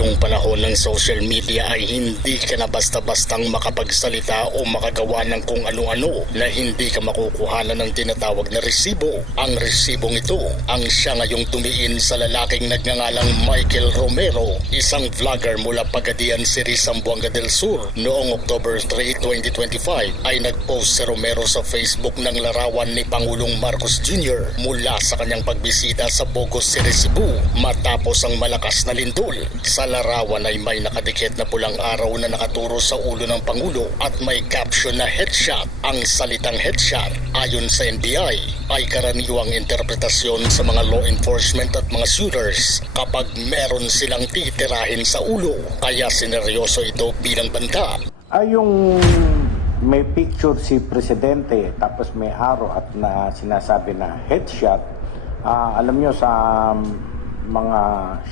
Ngayong panahon ng social media ay hindi ka na basta-bastang makapagsalita o makagawa ng kung ano-ano na hindi ka makukuhanan ng tinatawag na resibo. Ang resibong ito ang siya ngayong tumiin sa lalaking nagngangalang Michael Romero, isang vlogger mula Pagadian City, Zamboanga del Sur. Noong October 3, 2025 ay nagpost si Romero sa Facebook ng larawan ni Pangulong Marcos Jr. mula sa kanyang pagbisita sa Bogos City, Cebu matapos ang malakas na lindol. Sa larawan ay may nakadikit na pulang araw na nakaturo sa ulo ng Pangulo at may caption na headshot. Ang salitang headshot ayon sa NBI ay karaniwang interpretasyon sa mga law enforcement at mga shooters kapag meron silang titirahin sa ulo. Kaya sineryoso ito bilang banta. Ay yung may picture si presidente tapos may araw at na sinasabi na headshot. Ah, alam nyo sa um, mga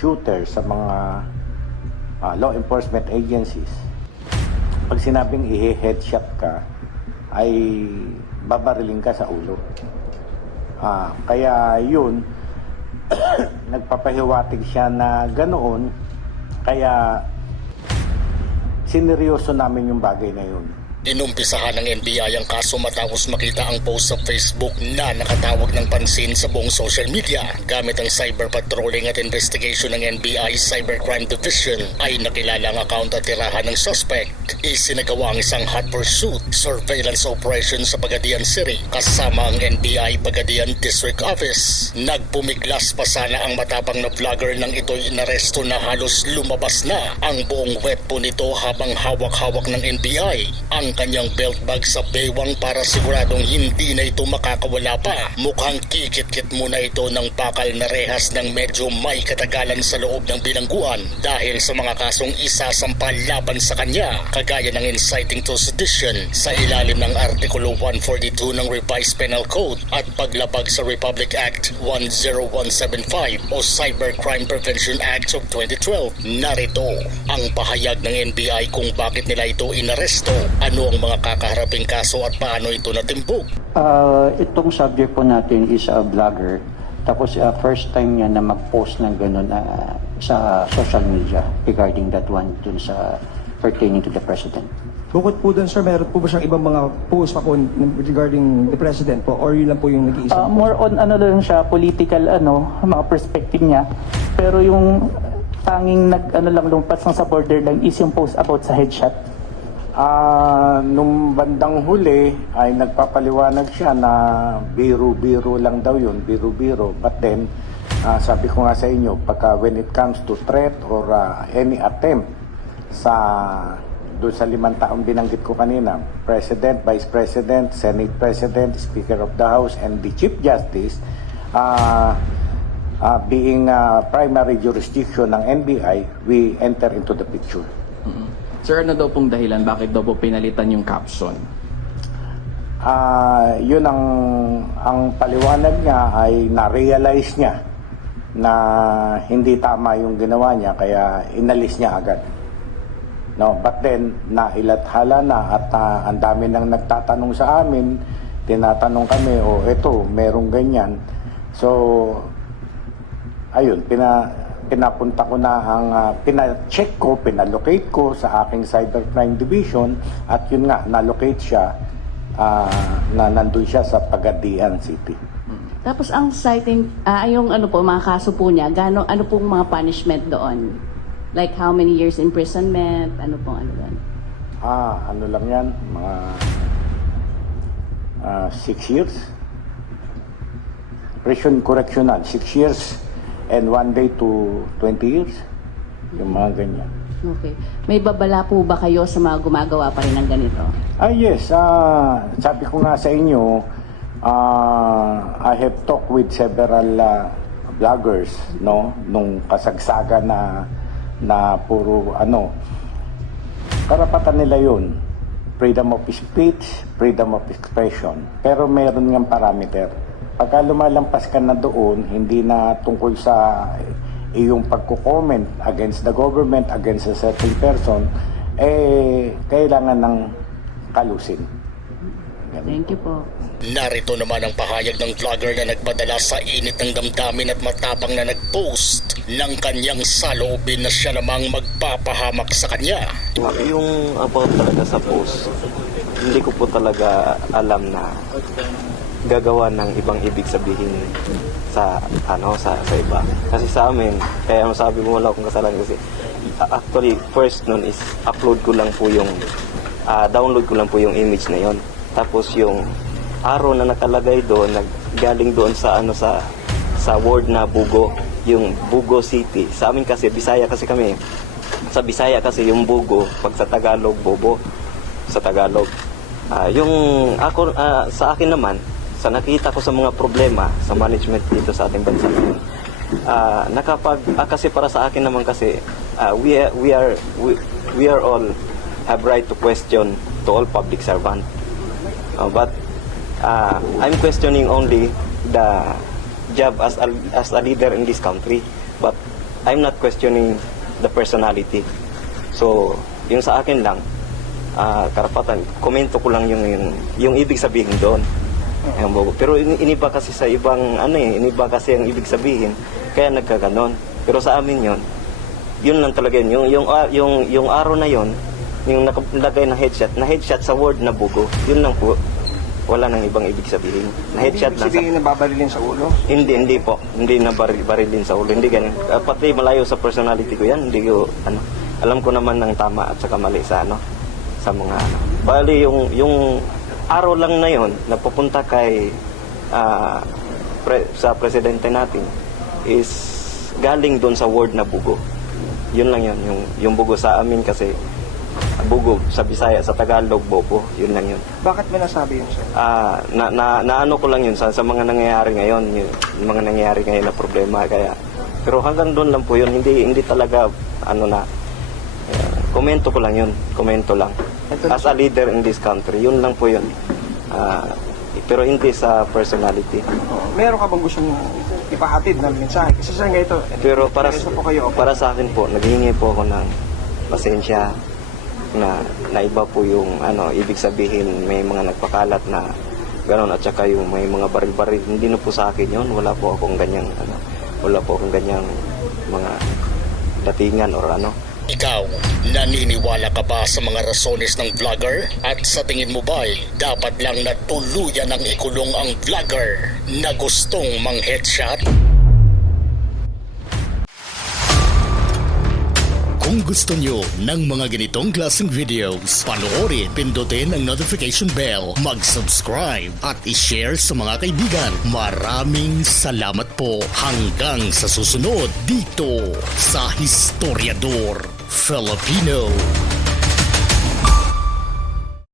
shooters, sa mga ah, law enforcement agencies, pag sinabing i-headshot ka, ay babariling ka sa ulo. Ah, kaya yun, nagpapahiwatig siya na ganoon, kaya sineryoso namin yung bagay na yun. Inumpisahan ng NBI ang kaso matapos makita ang post sa Facebook na nakatawag ng pansin sa buong social media. Gamit ang cyber patrolling at investigation ng NBI Cybercrime Division ay nakilala ang account at tirahan ng suspect. Isinagawa ang isang hot pursuit surveillance operation sa Pagadian City kasama ang NBI Pagadian District Office. Nagpumiglas pa sana ang matapang na vlogger nang ito'y inaresto na halos lumabas na ang buong weapon nito habang hawak-hawak ng NBI ang kanyang belt bag sa baywang para siguradong hindi na ito makakawala pa. Mukhang kikit-kit muna ito ng bakal na rehas ng medyo may katagalan sa loob ng bilangguan dahil sa mga kasong isasampa laban sa kanya kagaya ng inciting to sedition sa ilalim ng Artikulo 142 ng Revised Penal Code at paglabag sa Republic Act 10175 o Cybercrime Prevention Act of 2012. Narito ang pahayag ng NBI kung bakit nila ito inaresto, ano ang mga kakaharaping kaso at paano ito natimbog. Ah, itong subject po natin is a vlogger. Tapos ah, first time niya na mag-post ng gano'n ah, sa social media regarding that one dun sa pertaining to the president. Bukod po doon, sir, meron po ba siyang ibang mga post pa po regarding the president po or yun lang po yung nag-iisa? Uh, more on ano lang siya, political ano, mga perspective niya. Pero yung tanging nag ano lang lumpas lang sa borderline is yung post about sa headshot. Ah, nung bandang huli ay nagpapaliwanag siya na biro-biro lang daw yun, biro-biro. But then, ah, sabi ko nga sa inyo, pagka when it comes to threat or ah, any attempt sa doon sa limang taong binanggit ko kanina, President, Vice President, Senate President, Speaker of the House, and the Chief Justice, ah, ah, being ah, primary jurisdiction ng NBI, we enter into the picture. Sir, ano daw pong dahilan? Bakit daw po pinalitan yung caption? Ah, yun ang ang paliwanag niya ay na-realize niya na hindi tama yung ginawa niya kaya inalis niya agad. No, but then nailathala na at ah, ang dami nang nagtatanong sa amin, tinatanong kami, "Oh, eto, merong ganyan." So ayun, pina pinapunta ko na ang ah, pina-check ko, pinalocate ko sa aking cybercrime division at yun nga, na-locate siya ah, na nandun siya sa Pagadian City. Tapos ang citing, ah yung ano po, mga kaso po niya, gano, ano pong mga punishment doon? Like how many years imprisonment? Ano pong ano doon? Ah, ano lang yan, mga ah, six years. Prison correctional, six years and one day to 20 years. Yung mga ganyan. Okay. May babala po ba kayo sa mga gumagawa pa rin ng ganito? Ah, yes. ah sabi ko nga sa inyo, ah, I have talked with several ah, vloggers, no? Nung kasagsagan na, na puro, ano, karapatan nila yun. Freedom of speech, freedom of expression. Pero meron ng parameter. Pagka lumalampas ka na doon, hindi na tungkol sa iyong pagko-comment against the government, against a certain person, eh, kailangan ng kalusin. Ganun. Thank you po. Narito naman ang pahayag ng vlogger na nagpadala sa init ng damdamin at matapang na nagpost ng kanyang saloobin na siya namang magpapahamak sa kanya. Yung about talaga sa post, hindi ko po talaga alam na gagawa ng ibang ibig sabihin sa ano sa sa iba. Kasi sa amin, kaya ano sabi mo wala akong kasalanan kasi uh, actually first nun is upload ko lang po yung ah, download ko lang po yung image na yon. Tapos yung arrow na nakalagay doon naggaling doon sa ano sa sa word na Bugo, yung Bugo City. Sa amin kasi Bisaya kasi kami sa Bisaya kasi yung bugo pag sa Tagalog bobo sa Tagalog Ah, yung ako ah, sa akin naman sa nakita ko sa mga problema sa management dito sa ating bansa ah, nakapag ah, kasi para sa akin naman kasi ah, we we are we, we are all have right to question to all public servant. Ah, but ah, I'm questioning only the job as a, as a leader in this country but I'm not questioning the personality. So yung sa akin lang. Ah, karapatan komento ko lang yung yung, yung ibig sabihin doon Ayan, bago. pero ini- iniba kasi sa ibang ano eh iniba kasi ang ibig sabihin kaya nagkaganon pero sa amin yon yun lang talaga yun yung yung ah, yung, yung araw na yon yung nakalagay na headshot na headshot sa word na bugo yun lang po wala nang ibang ibig sabihin na headshot lang sa na babarilin sa ulo? hindi, hindi po. Hindi na baril, barilin sa ulo. Hindi ganyan. Uh, pati malayo sa personality ko yan. Hindi ko, ano, alam ko naman ng tama at saka mali sa, ano, sa mga, ano. Bali, yung, yung araw lang na yon na pupunta kay, ah, pre- sa presidente natin is galing doon sa word na bugo. Yun lang yun. Yung, yung bugo sa amin kasi, bugo sa Bisaya, sa Tagalog, bobo. Yun lang yun. Bakit mo nasabi yun, sir? Ah, na, na, na ano ko lang yun sa, sa mga nangyayari ngayon, yung, yung mga nangyayari ngayon na problema kaya pero hanggang doon lang po yun, hindi hindi talaga ano na eh, komento ko lang yun, komento lang. As a leader in this country, yun lang po yun. Ah, pero hindi sa personality. Meron ka bang gustong ipahatid na mensahe? Kasi sir, ganito, Pero para Seryoso po kayo. para sa akin po, naghihingi po ako ng pasensya na na iba po yung ano ibig sabihin may mga nagpakalat na gano'n at saka yung may mga baril-baril hindi na po sa akin yun wala po akong ganyang ano wala po akong ganyang mga datingan or ano Ikaw, naniniwala ka ba sa mga rasones ng vlogger? At sa tingin mo ba'y dapat lang na tuluyan ang ikulong ang vlogger na gustong mang headshot? Kung gusto nyo ng mga ganitong klaseng videos, panoorin, pindutin ang notification bell, mag-subscribe at i-share sa mga kaibigan. Maraming salamat po hanggang sa susunod dito sa Historiador Filipino.